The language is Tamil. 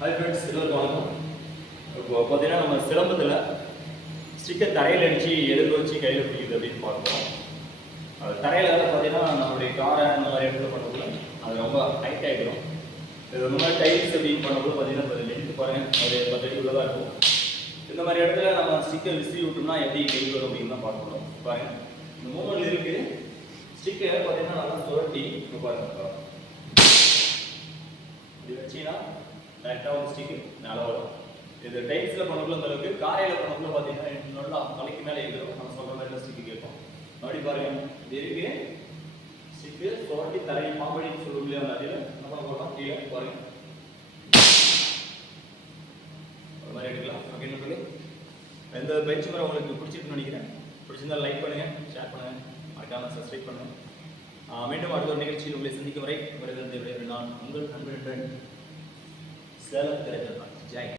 ஹாய் ஃப்ரெண்ட்ஸ் எல்லோருக்கும் வணக்கம். இப்போ பார்த்தீங்கன்னா நம்ம சிலம்பத்தில் ஸ்டிக்கர் தரையில் அடித்து எதிர்த்து வச்சு கையில் பிடிக்குது அப்படின்னு பார்க்குறோம். அது தரையில் பார்த்தீங்கன்னா நம்மளுடைய காரை அந்த மாதிரி இடத்துல பண்ணக்குள்ள அது ரொம்ப ஹைட் ஆகிடும் இது இந்த மாதிரி டைல்ஸ் அப்படின்னு பண்ணும்போது பார்த்தீங்கன்னா இப்போ லென்த் பாருங்கள் அது பத்து அடி உள்ளதாக இருக்கும். இந்த மாதிரி இடத்துல நம்ம ஸ்டிக்கர் விசிறி விட்டோம்னா எப்படி கை வரும் அப்படின்னு தான் பார்க்கணும் பாருங்க. இந்த மூமெண்ட் இருக்குது ஸ்டிக்கர் பார்த்தீங்கன்னா நல்லா சுரட்டி இப்போ பாருங்க இது வச்சீங்கன்னா கரெக்டாக வந்து ஸ்டிக்கு மேலே வரும். இது டைல்ஸில் பண்ணக்குள்ள அந்த அளவுக்கு காரையில் பண்ணக்குள்ள பார்த்தீங்கன்னா நல்லா தலைக்கு மேலே இருக்கிறோம் நம்ம சொல்கிற மாதிரி ஸ்டிக்கு கேட்போம். அப்படி பாருங்க. இது இருக்கு ஸ்டிக்கு சுரட்டி தலை மாம்படின்னு சொல்லுவோம் இல்லையா அந்த அடியில்? நம்ம போடலாம் கீழே பாருங்க. ஒரு மாதிரி எடுக்கலாம். ஓகே நண்பர்களே இந்த பயிற்சி முறை உங்களுக்கு பிடிச்சிருக்குன்னு நினைக்கிறேன். பிடிச்சிருந்தா லைக் பண்ணுங்கள் ஷேர் பண்ணுங்கள் மறக்காமல் சப்ஸ்கிரைப் பண்ணுங்கள் மீண்டும் அடுத்த ஒரு நிகழ்ச்சியில் உங்களை சந்திக்கும் வரை வருகிறது நான் உங்கள் நண்பன் சேலம் திரைப்படம் ஜெய்